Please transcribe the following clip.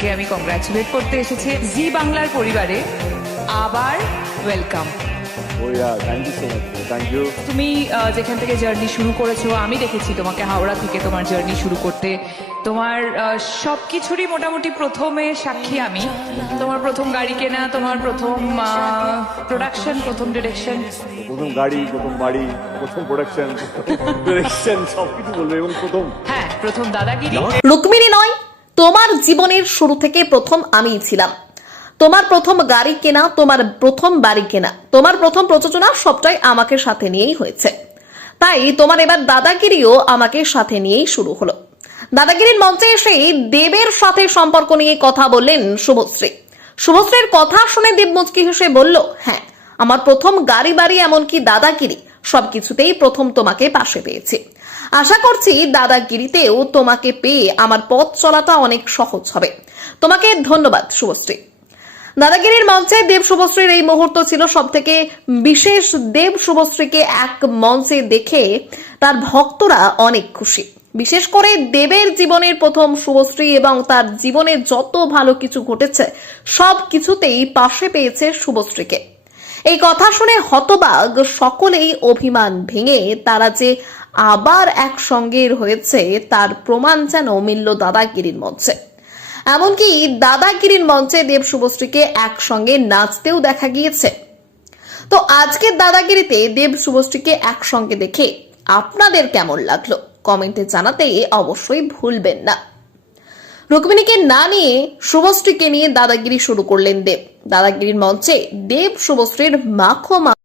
তোমাকে আমি কংগ্রাচুলেট করতে এসেছি জি বাংলার পরিবারে। আবার welcome. Thank you so much, thank you. তুমি যেখান থেকে জার্নি শুরু করেছো, আমি দেখেছি তোমাকে হাওড়া থেকে তোমার জার্নি শুরু করতে। তোমার সবকিছুরই মোটামুটি প্রথমে সাক্ষী আমি। তোমার প্রথম গাড়ি কেনা, তোমার প্রথম প্রোডাকশন, প্রথম ডিরেকশন, প্রথম গাড়ি, প্রথম বাড়ি, প্রথম প্রোডাকশন, ডিরেকশন সবকিছু বলবো, এবং হ্যাঁ প্রথম দাদাগিরি। রুক্মিণী নয়, তোমার জীবনের শুরু থেকে প্রথম আমিই ছিলাম। তোমার প্রথম গাড়ি কেনা, তোমার প্রথম বাড়ি কেনা, তোমার প্রথম প্রযোজনা সবটাই আমাকে সাথে নিয়েই হয়েছে। তাই তোমার এবার দাদাগিরিও আমাকে সাথে নিয়েই শুরু হলো। দাদাগিরির মঞ্চে এসে দেবের সাথে সম্পর্ক নিয়ে কথা বললেন শুভশ্রী। শুভশ্রীর কথা শুনে দেব মুচকি হেসে বলল, হ্যাঁ, আমার প্রথম গাড়ি বাড়ি এমনকি দাদাগিরি সবকিছুতেই প্রথম তোমাকে পাশে পেয়েছি। আশা করছি দাদাগিরিতেও তোমাকে পেয়ে আমার পথ চলাটা অনেক সহজ হবে। তোমাকে ধন্যবাদ শুভশ্রী। দাদাগিরির মঞ্চে দেব শুভশ্রীর এই মুহূর্ত ছিল সব থেকে বিশেষ। দেব শুভশ্রীকে এক মঞ্চে দেখে তার ভক্তরা অনেক খুশি। বিশেষ করে দেবের জীবনের প্রথম শুভশ্রী এবং তার জীবনে যত ভালো কিছু ঘটেছে সব কিছুতেই পাশে পেয়েছে শুভশ্রীকে। এই কথা শুনে হতবাক সকলেই। অভিমান ভেঙে তারা যে আবার একসঙ্গে হয়েছে তার প্রমাণ যেন মিলল দাদাগিরির মঞ্চে। এমনকি দাদাগিরির মঞ্চে দেব শুভশ্রীকে একসঙ্গে নাচতেও দেখা গিয়েছে। তো আজকের দাদাগিরিতে দেব শুভশ্রীকে একসঙ্গে দেখে আপনাদের কেমন লাগলো কমেন্টে জানাতে অবশ্যই ভুলবেন না। রুক্মিণীকে না নিয়ে শুভশ্রীকে নিয়ে দাদাগিরি শুরু করলেন দেব। দাদাগিরির মঞ্চে দেব শুভশ্রীর মাখো